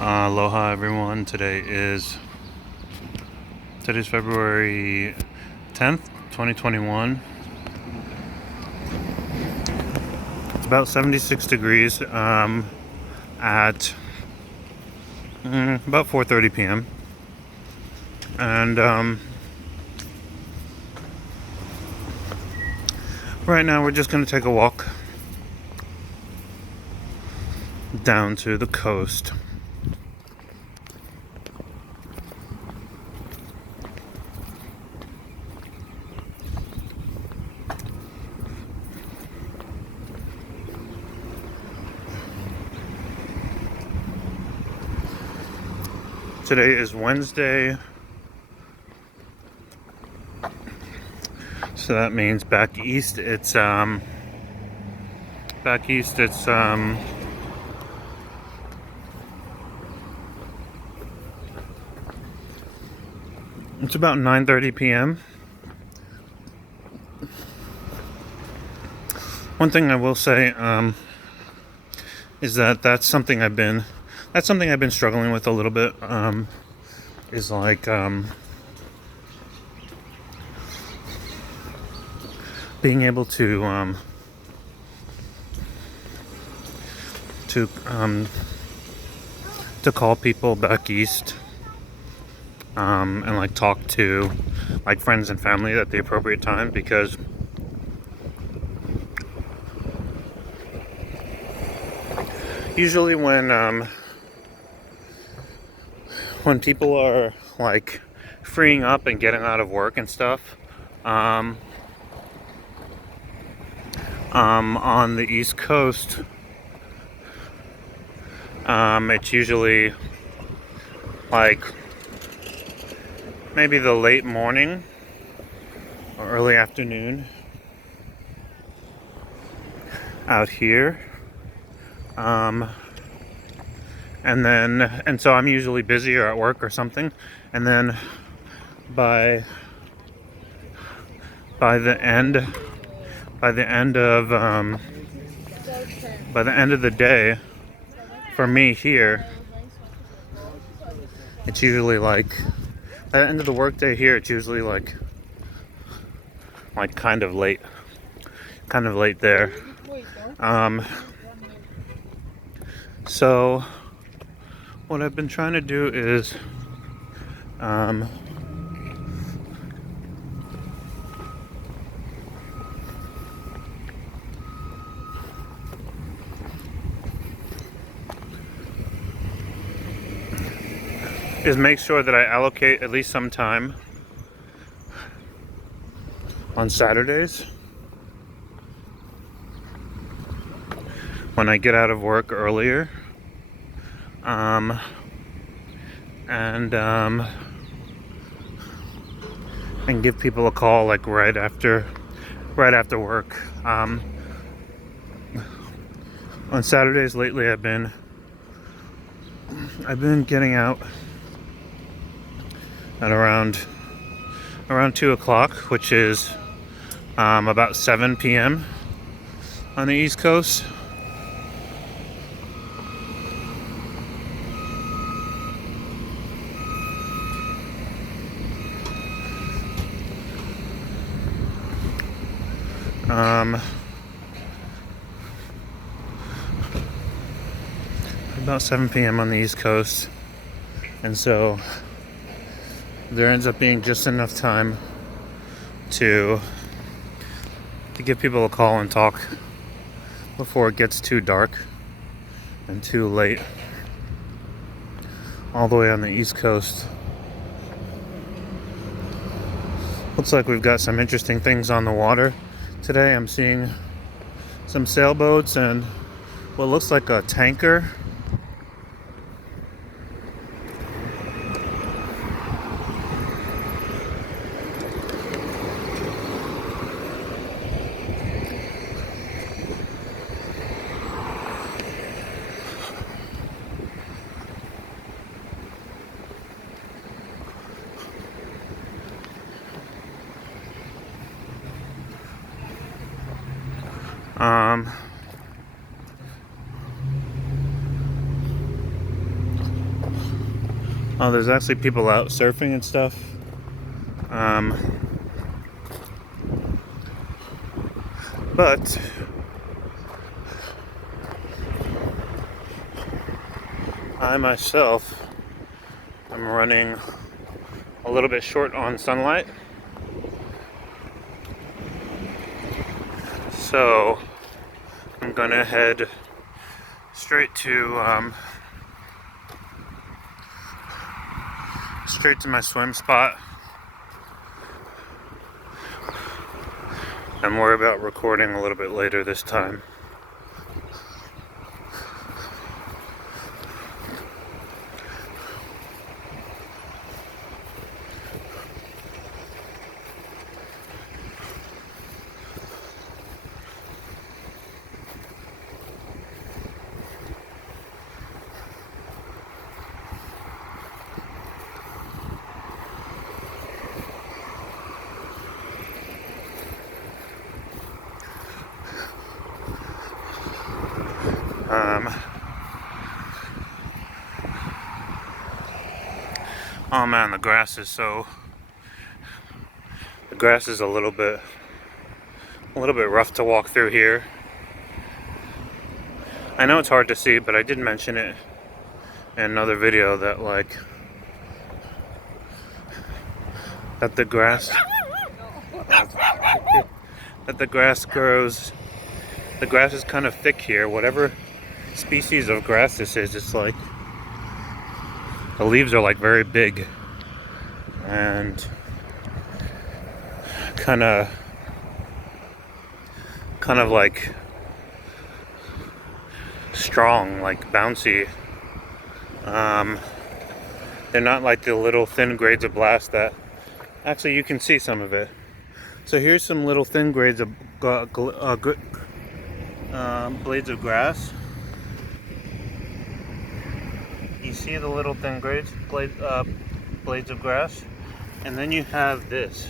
Aloha everyone. Today's February 10th, 2021. It's about 76 degrees at about 4:30 p.m. And right now we're just going to take a walk down to the coast. Today is Wednesday, so that means back east it's about 9:30 p.m. One thing I will say is that's something I've been struggling with a little bit. Is like being able to call people back east and like talk to like friends and family at the appropriate time, because usually when people are like freeing up and getting out of work and stuff, on the East Coast, it's usually like maybe the late morning or early afternoon out here. And so I'm usually busy or at work or something, and then by the end of the day for me here, it's usually like by the end of the workday here, it's usually like kind of late there. So what I've been trying to do is make sure that I allocate at least some time on Saturdays when I get out of work earlier, and give people a call like right after work. On Saturdays lately, I've been getting out at around 2 o'clock, which is about 7 p.m. on the East Coast. About 7 p.m. on the East Coast, and so there ends up being just enough time to give people a call and talk before it gets too dark and too late all the way on the East Coast. Looks like we've got some interesting things on the water today. I'm seeing some sailboats and what looks like a tanker. Oh, there's actually people out surfing and stuff. But I myself am running a little bit short on sunlight. So I'm gonna head straight to my swim spot and worry about recording a little bit later this time. Oh man, the grass is a little bit rough to walk through here. I know it's hard to see, but I did mention it in another video that the grass grows. The grass is kind of thick here. Whatever species of grass this is, it's like the leaves are like very big and kind of like strong, like bouncy. They're not like the little thin grades of glass that actually you can see some of it. So here's some little thin grades of blades of grass. You see the little thin blades of grass, and then you have this.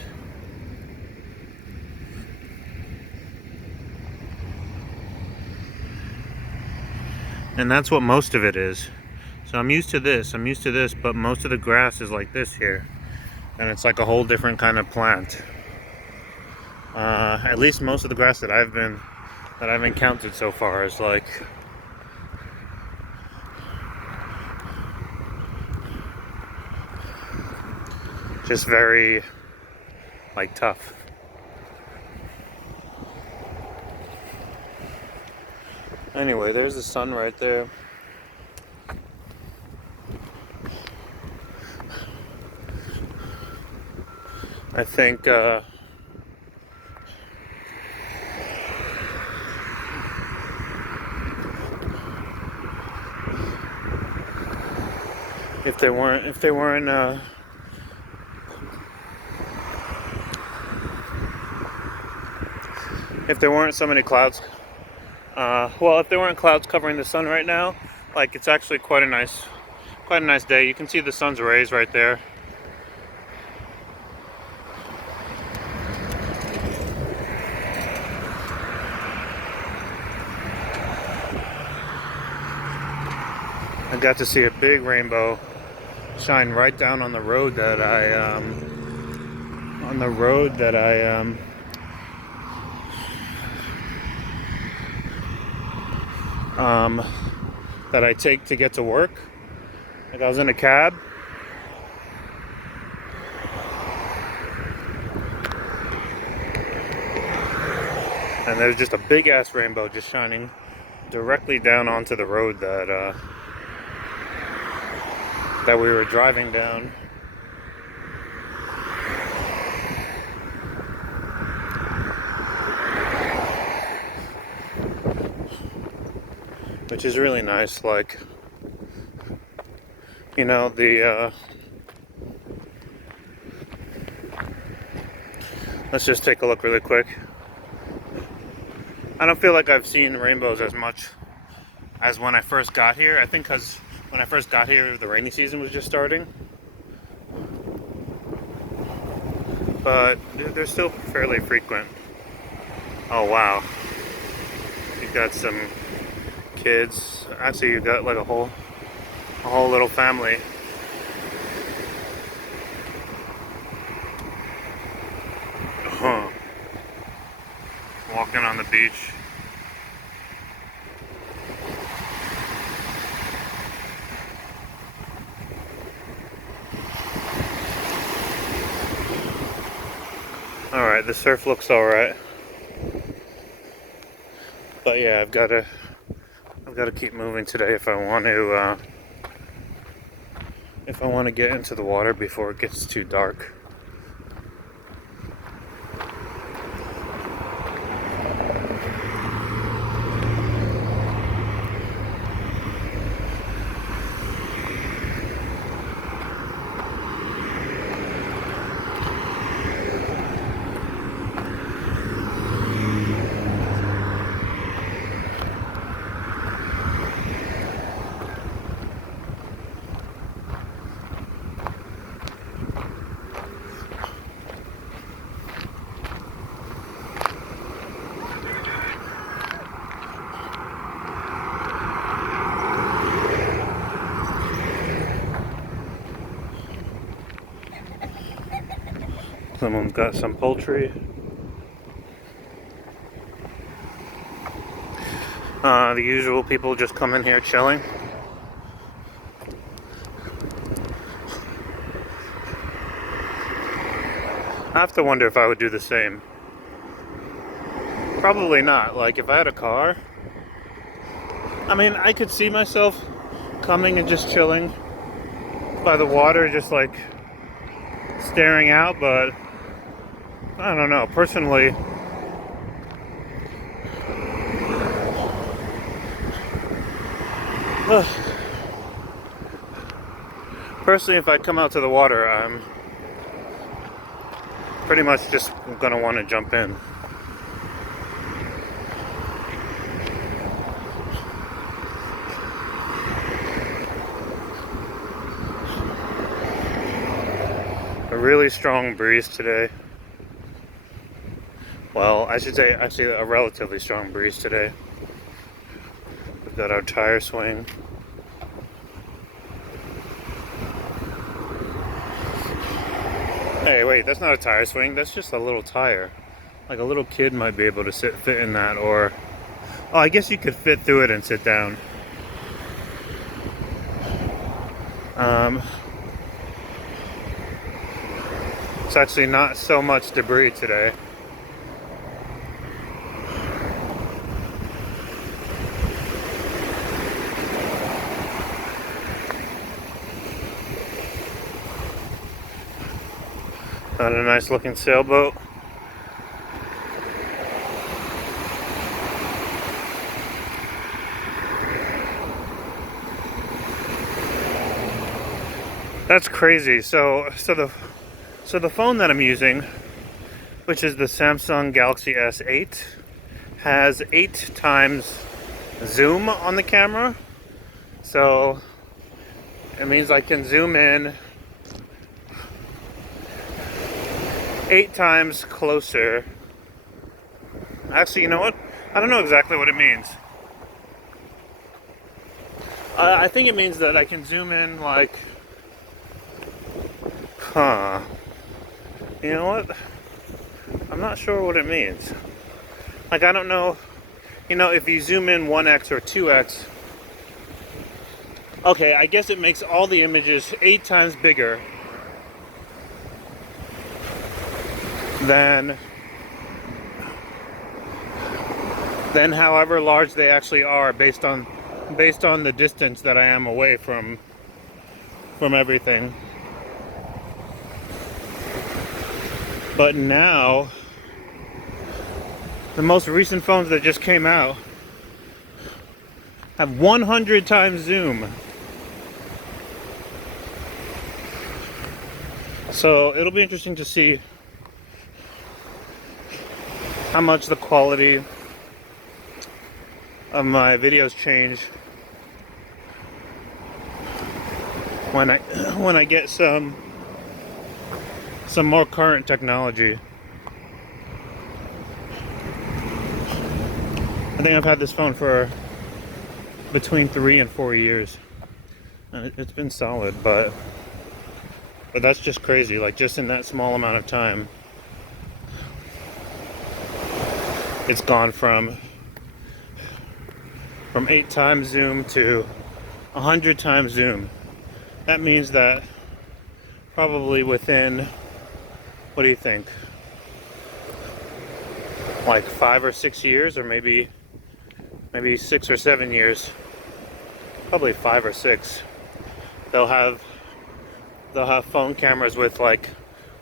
And that's what most of it is. So I'm used to this, but most of the grass is like this here. And it's like a whole different kind of plant. At least most of the grass that I've encountered so far is like just very like tough. Anyway, there's the sun right there. I think if there weren't so many clouds, if there weren't clouds covering the sun right now, like it's actually quite a nice day. You can see the sun's rays right there. I got to see a big rainbow shine right down on the road that I take to get to work. Like I was in a cab. And there's just a big ass rainbow just shining directly down onto the road that we were driving down. Which is really nice, like, you know, let's just take a look really quick. I don't feel like I've seen rainbows as much as when I first got here. I think because when I first got here, the rainy season was just starting. But they're still fairly frequent. Oh wow. You got some kids. Actually, you got like a whole little family walking on the beach. Alright, the surf looks alright. But yeah, I've got to keep moving today if I want to get into the water before it gets too dark. Someone's got some poultry. The usual people just come in here chilling. I have to wonder if I would do the same. Probably not. Like, if I had a car, I mean, I could see myself coming and just chilling by the water, just like staring out, but I don't know. Personally, if I come out to the water, I'm pretty much just gonna want to jump in. A really strong breeze today. Well, I should say actually a relatively strong breeze today. We've got our tire swing. Hey, wait, that's not a tire swing. That's just a little tire. Like a little kid might be able to fit in that, or oh, I guess you could fit through it and sit down. It's actually not so much debris today. Got a nice looking sailboat. That's crazy. So the phone that I'm using, which is the Samsung Galaxy S8, has 8 times zoom on the camera. So it means I can zoom in 8 times closer. Actually, you know what? I don't know exactly what it means. I think it means that I can zoom in like, you know what? I'm not sure what it means. Like, I don't know, you know, if you zoom in 1x or 2x, okay, I guess it makes all the images 8 times bigger than however large they actually are based on the distance that I am away from everything. But now, the most recent phones that just came out have 100 times zoom. So it'll be interesting to see how much the quality of my videos change when I get some more current technology. I think I've had this phone for between 3 and 4 years, and it's been solid, but that's just crazy. Like, just in that small amount of time, it's gone from 8 times zoom to 100 times zoom. That means that probably within, what do you think, like 5 or 6 years, or maybe 6 or 7 years, probably 5 or 6, they'll have phone cameras with like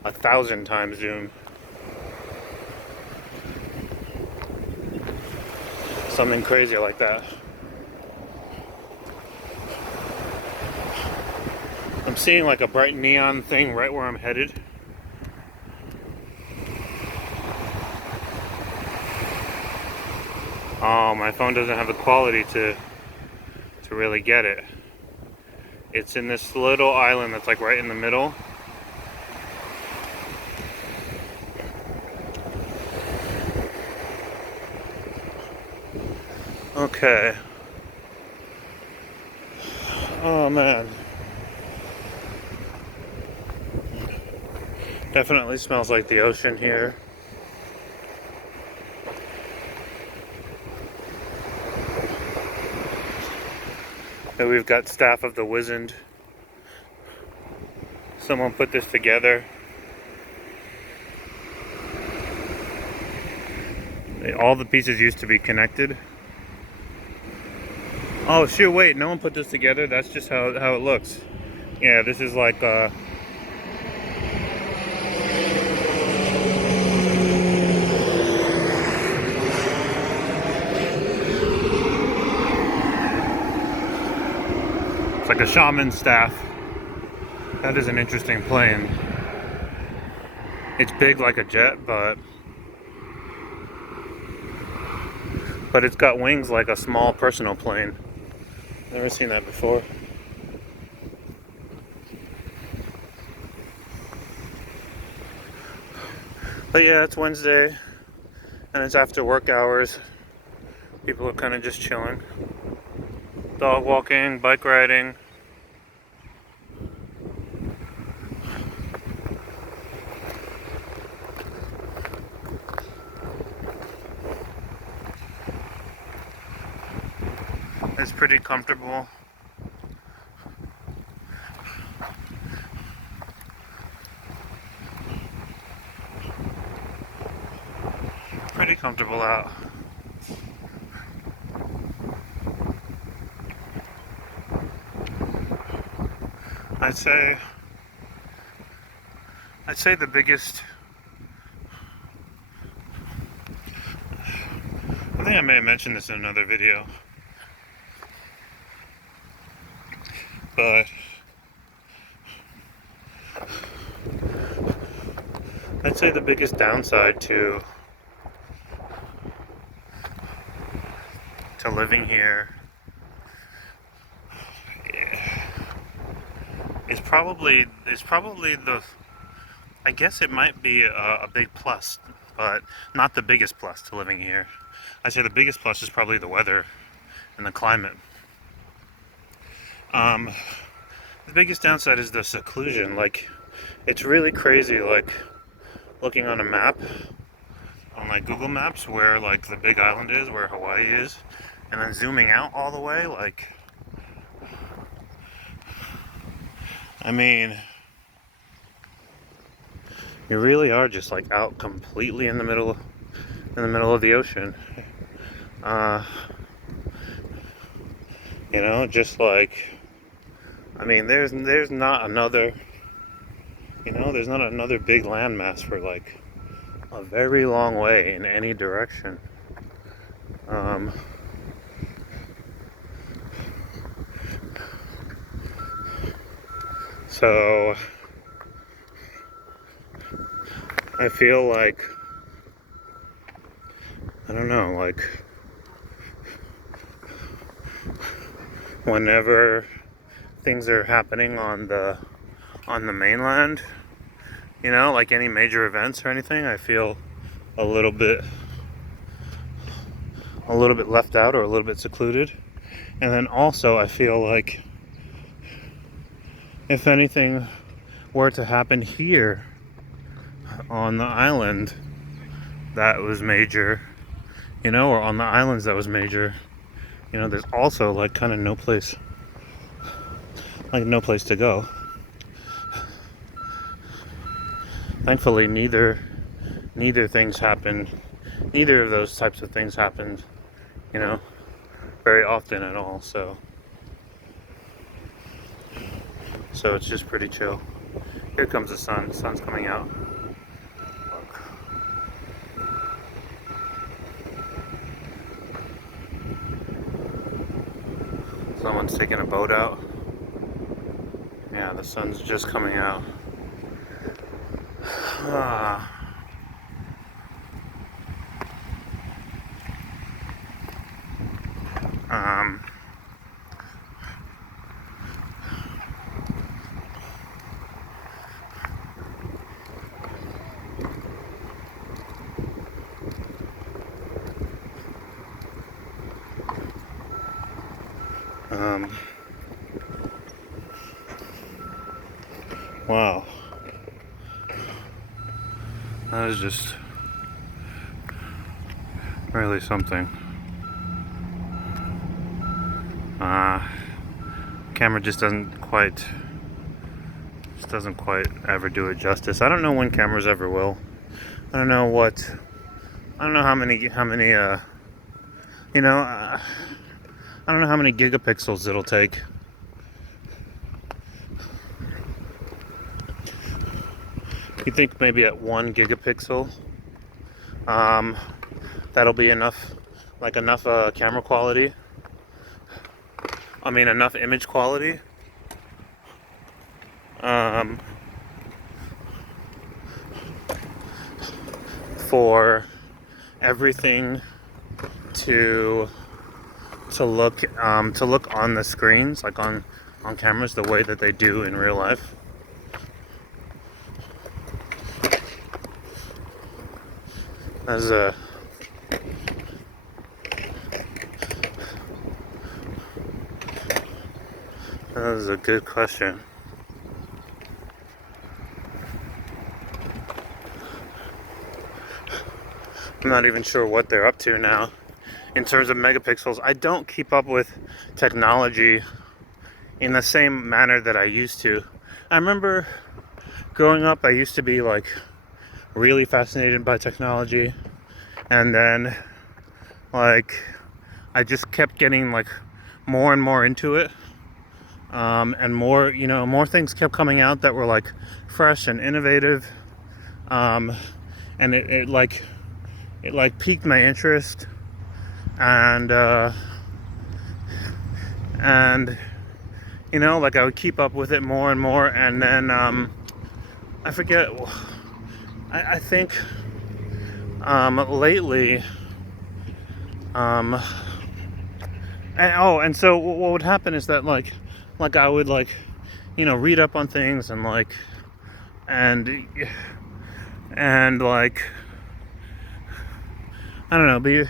1,000 times zoom. Something crazy like that. I'm seeing like a bright neon thing right where I'm headed. Oh, my phone doesn't have the quality to really get it. It's in this little island that's like right in the middle. Okay. Oh man. Definitely smells like the ocean here. And we've got staff of the Wizened. Someone put this together. All the pieces used to be connected. Oh shoot, wait, no one put this together. That's just how it looks. Yeah, this is like it's like a shaman staff. That is an interesting plane. It's big like a jet, but it's got wings like a small personal plane. Never seen that before. But yeah, it's Wednesday and it's after work hours. People are kind of just chilling. Dog walking, bike riding. It's pretty comfortable. Pretty comfortable out. I'd say the biggest, I think I may have mentioned this in another video, but I'd say the biggest downside to living here is probably the, I guess it might be a big plus, but not the biggest plus to living here. I'd say the biggest plus is probably the weather and the climate. The biggest downside is the seclusion. Like, it's really crazy, like, looking on a map, on like Google Maps, where like the big island is, where Hawaii is, and then zooming out all the way, like, I mean, you really are just like out completely in the middle of the ocean. You know, just like, I mean, there's not another, you know, there's not another big landmass for like a very long way in any direction. So I feel like, I don't know, like, whenever things are happening on the mainland, you know, like any major events or anything, I feel a little bit left out or a little bit secluded. And then also I feel like if anything were to happen here on the island that was major, you know, or on the islands that was major, you know, there's also like kind of no place to go. Thankfully, neither things happened. Neither of those types of things happened, you know, very often at all. So it's just pretty chill. Here comes the sun. The sun's coming out. Look. Someone's taking a boat out. Yeah, the sun's just coming out. Ah. Wow. That is just really something. Camera just doesn't quite ever do it justice. I don't know when cameras ever will. I don't know how many you know, I don't know how many gigapixels it'll take. You think maybe at 1 gigapixel, that'll be enough camera quality? I mean, enough image quality? For everything to look on the screens, like on cameras, the way that they do in real life. That is a good question. I'm not even sure what they're up to now in terms of megapixels. I don't keep up with technology in the same manner that I used to. I remember growing up, I used to be like really fascinated by technology, and then like I just kept getting like more and more into it, and more, you know, more things kept coming out that were like fresh and innovative, and it piqued my interest, and you know, like I would keep up with it more and more, and then I forget. I think lately, and so what would happen is that like I would like, you know, read up on things and like I don't know, be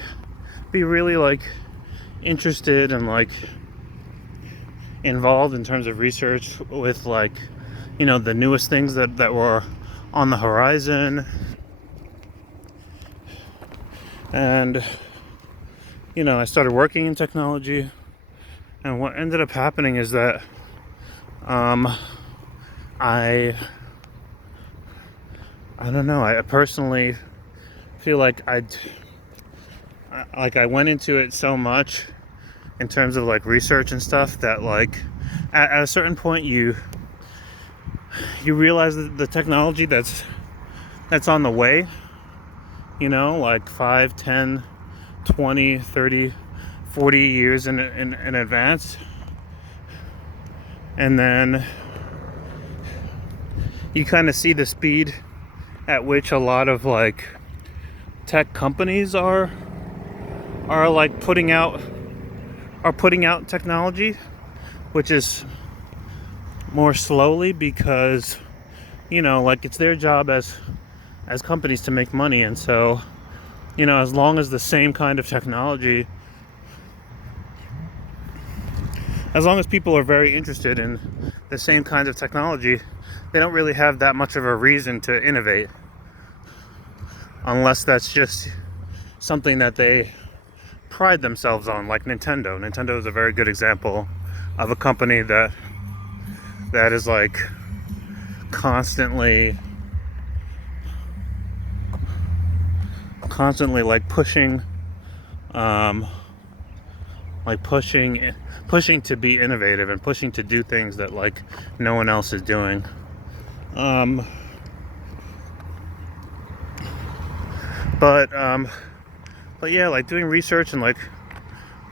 really like interested and like involved in terms of research with like, you know, the newest things that were on the horizon. And you know, I started working in technology, and what ended up happening is that I don't know, I personally feel like I went into it so much in terms of like research and stuff that like at a certain point you realize that the technology that's on the way, you know, like 5, 10, 20, 30, 40 years in advance, and then you kind of see the speed at which a lot of like tech companies are like putting out technology, which is more slowly, because, you know, like it's their job as companies to make money. And so, you know, as long as the same kind of technology, as long as people are very interested in the same kinds of technology, they don't really have that much of a reason to innovate, unless that's just something that they pride themselves on, like Nintendo. Nintendo is a very good example of a company that is like constantly like pushing pushing to be innovative and pushing to do things that like no one else is doing. But yeah, like doing research and like,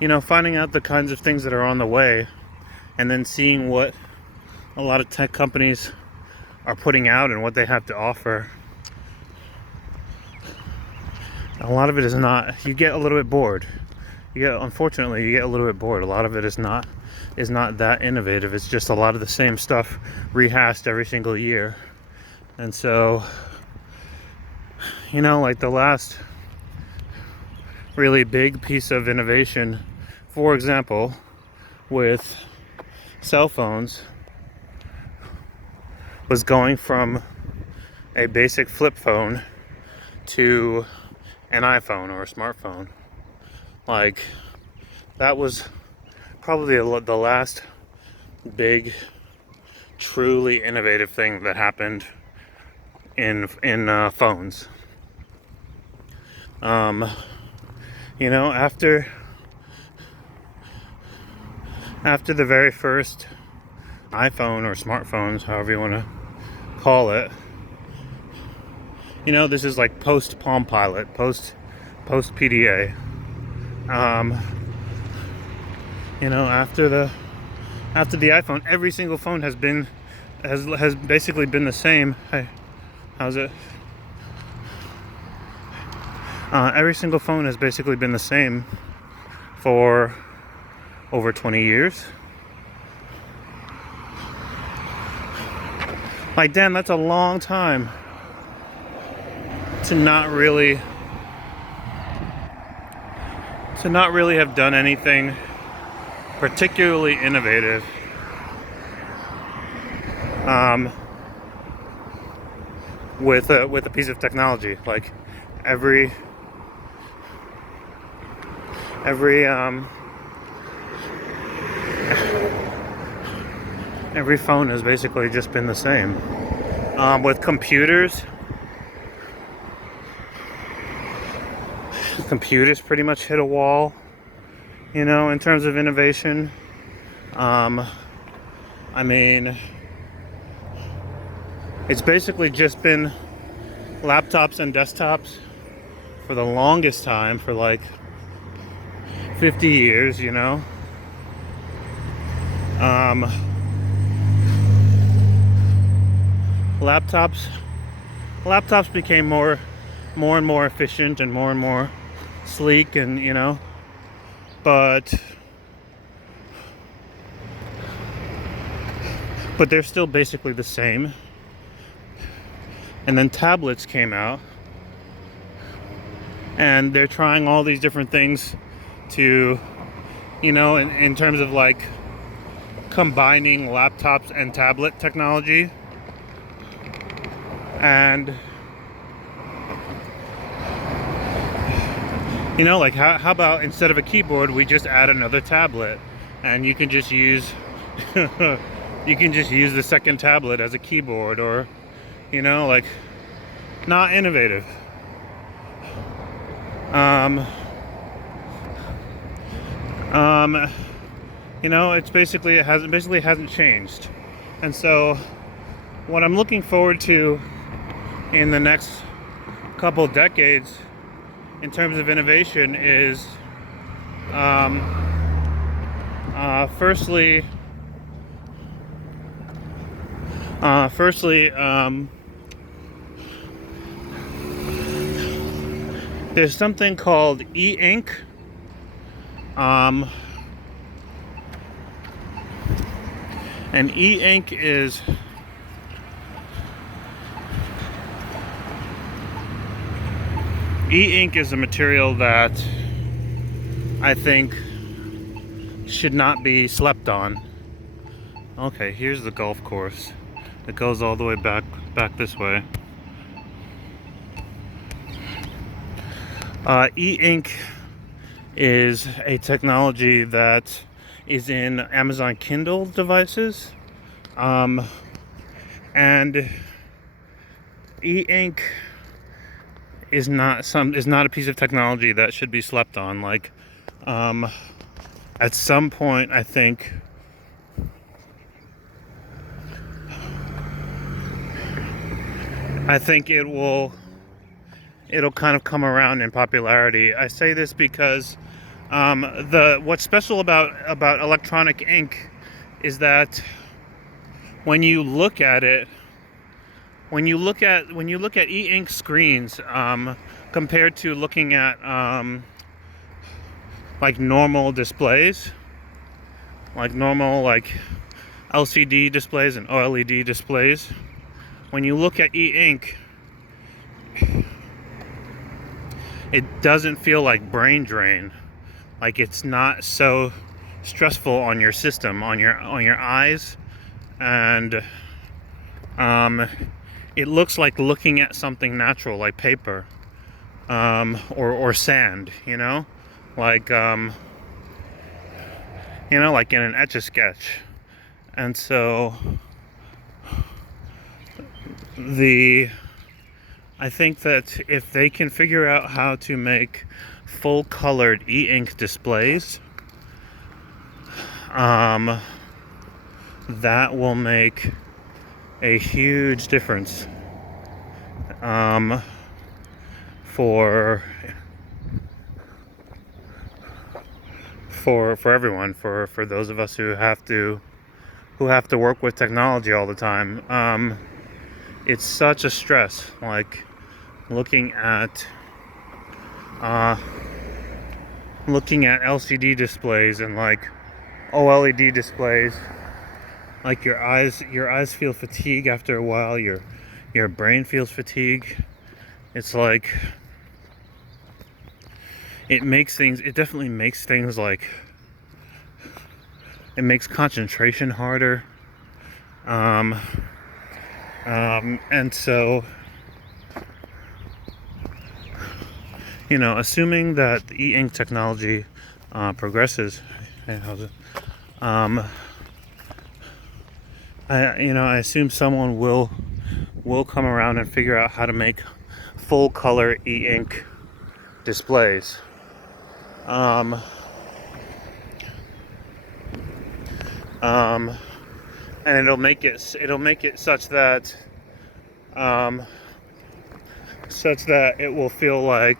you know, finding out the kinds of things that are on the way, and then seeing what a lot of tech companies are putting out and what they have to offer. A lot of it is not, you get a little bit bored. Unfortunately, you get a little bit bored. A lot of it is not that innovative. It's just a lot of the same stuff rehashed every single year. And so, you know, like the last really big piece of innovation, for example, with cell phones, was going from a basic flip phone to an iPhone or a smartphone. Like, that was probably the last big, truly innovative thing that happened in phones. You know, after the very first iPhone or smartphones, however you want to call it, you know, this is like post Palm Pilot, post PDA. You know, after the iPhone, every single phone has basically been the same. Hey, how's it? Every single phone has basically been the same for over 20 years. Like, damn, that's a long time to not really have done anything particularly innovative. With a piece of technology. Like, every phone has basically just been the same. With computers pretty much hit a wall, you know, in terms of innovation. I mean, it's basically just been laptops and desktops for the longest time, for like 50 years, you know. Laptops became more and more efficient and more sleek, and you know, but they're still basically the same. And then tablets came out, and they're trying all these different things to, you know, in terms of like combining laptops and tablet technology. And you know, like how about instead of a keyboard, we just add another tablet, and you can just use the second tablet as a keyboard, or you know, like, not innovative. You know, it hasn't changed. And so what I'm looking forward to in the next couple decades in terms of innovation is firstly there's something called e-ink. And e-ink is a material that I think should not be slept on. Okay, here's the golf course. It goes all the way back this way. E-ink is a technology that is in Amazon Kindle devices, and e-ink is not a piece of technology that should be slept on. Like, at some point, I think it'll kind of come around in popularity. I say this because what's special about electronic ink is that when you look at it, when you look at e-ink screens, compared to looking at like normal displays, like LCD displays and OLED displays, when you look at e-ink, it doesn't feel like brain drain. Like, it's not so stressful on your system, on your eyes, and it looks like looking at something natural, like paper, or sand. Like like in an Etch-a-Sketch. And so I think that if they can figure out how to make full-colored e-ink displays, that will make a huge difference for everyone, for those of us who have to work with technology all the time. It's such a stress, like looking at LCD displays and like OLED displays. Like, your eyes feel fatigue after a while. Your brain feels fatigue. It's like it definitely makes things like, it makes concentration harder. And so, assuming that the e-ink technology progresses, I assume someone will come around and figure out how to make full color e-ink displays. And it'll make it such that it will feel like